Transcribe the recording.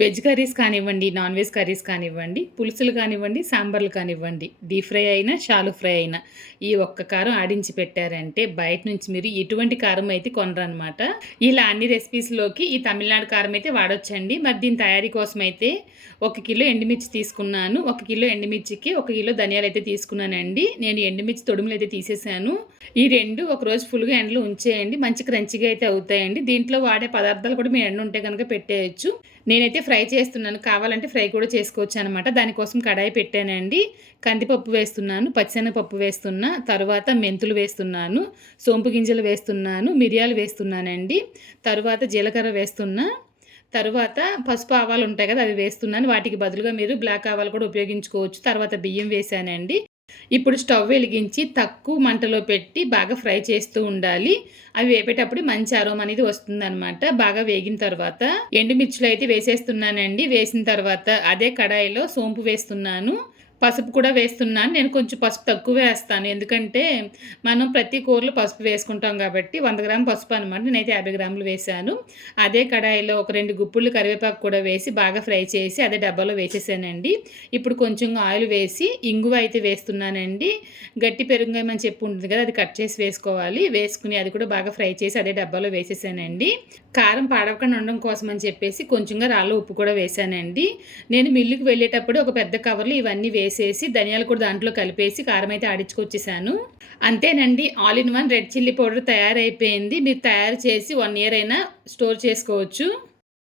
Veg curries కానివ్వండి non veg curries కానివ్వండి పులుసులు కానివ్వండి సాంబార్లు కానివ్వండి డీప్ ఫ్రై అయినా షాలు ఫ్రై అయినా ఈ ఒక్క కారం ఆడించి పెట్టారంటే బయట నుంచి మీరు ఎటువంటి కారం అయితే కొనరనమాట ఇలా అన్ని రెసిపీస్లోకి ఈ తమిళనాడు కారం అయితే వాడొచ్చండి. మరి దీని తయారీ కోసం అయితే ఒక కిలో ఎండుమిర్చి తీసుకున్నాను. ఒక కిలో ఎండుమిర్చికి ఒక కిలో ధనియాలు అయితే తీసుకున్నానండి. నేను ఎండుమిర్చి తొడుములు అయితే తీసేసాను. ఈ రెండు ఒక రోజు ఫుల్గా ఎండలో ఉంచేయండి. మంచి క్రంచిగా అయితే అవుతాయండి. దీంట్లో వాడే పదార్థాలు కూడా మీ ఎండ ఉంటే కనుక పెట్టేయచ్చు. నేనైతే ఫ్రై చేస్తున్నాను. కావాలంటే ఫ్రై కూడా చేసుకోవచ్చు అనమాట దానికోసం కడాయి పెట్టానండి. కందిపప్పు వేస్తున్నాను పచ్చిశనగపప్పు వేస్తున్నా తర్వాత మెంతులు వేస్తున్నాను సోంపు గింజలు వేస్తున్నాను మిరియాలు వేస్తున్నానండి. తర్వాత జీలకర్ర వేస్తున్నా తర్వాత పసుపు ఆవాలు ఉంటాయి కదా అవి వేస్తున్నాను. వాటికి బదులుగా మీరు బ్లాక్ ఆవాలు కూడా ఉపయోగించుకోవచ్చు. తర్వాత బియ్యం వేసానండి. ఇప్పుడు స్టవ్ వెలిగించి తక్కువ మంటలో పెట్టి బాగా ఫ్రై చేస్తూ ఉండాలి. అవి వేపేటప్పుడు మంచి అరోమ అనేది వస్తుందన్నమాట. బాగా వేగిన తర్వాత ఎండుమిర్చులు అయితే వేసేస్తున్నానండి. వేసిన తర్వాత అదే కడాయిలో సోంపు వేస్తున్నాను. పసుపు కూడా వేస్తున్నాను. నేను కొంచెం పసుపు తక్కువ వేస్తాను. ఎందుకంటే మనం ప్రతి కూరలో పసుపు వేసుకుంటాం కాబట్టి వంద గ్రాముల పసుపు అనమాట నేనైతే యాభై గ్రాములు వేసాను అదే కడాయిలో ఒక రెండు గుప్పులు కరివేపాకు కూడా వేసి బాగా ఫ్రై చేసి అదే డబ్బాలో వేసేసానండి. ఇప్పుడు కొంచెం ఆయిల్ వేసి ఇంగువ అయితే వేస్తున్నానండి. గట్టి పెరుగమని చెప్పి ఉంటుంది కదా అది కట్ చేసి వేసుకోవాలి. వేసుకుని అది కూడా బాగా ఫ్రై చేసి అదే డబ్బాలో వేసేసానండి. కారం పాడవకుండా ఉండడం కోసం అని చెప్పేసి కొంచెంగా రాళ్ళ ఉప్పు కూడా వేశానండి. నేను మిల్లుకి వెళ్ళేటప్పుడు ఒక పెద్ద కవర్లో ఇవన్నీ వేసి వేసేసి ధనియాలు కూడా దాంట్లో కలిపేసి కారం అయితే ఆడించుకొచ్చేసాను. అంతేనండి all in one red chilli powder తయారైపోయింది. మీరు తయారు చేసి వన్ ఇయర్ అయినా స్టోర్ చేసుకోవచ్చు.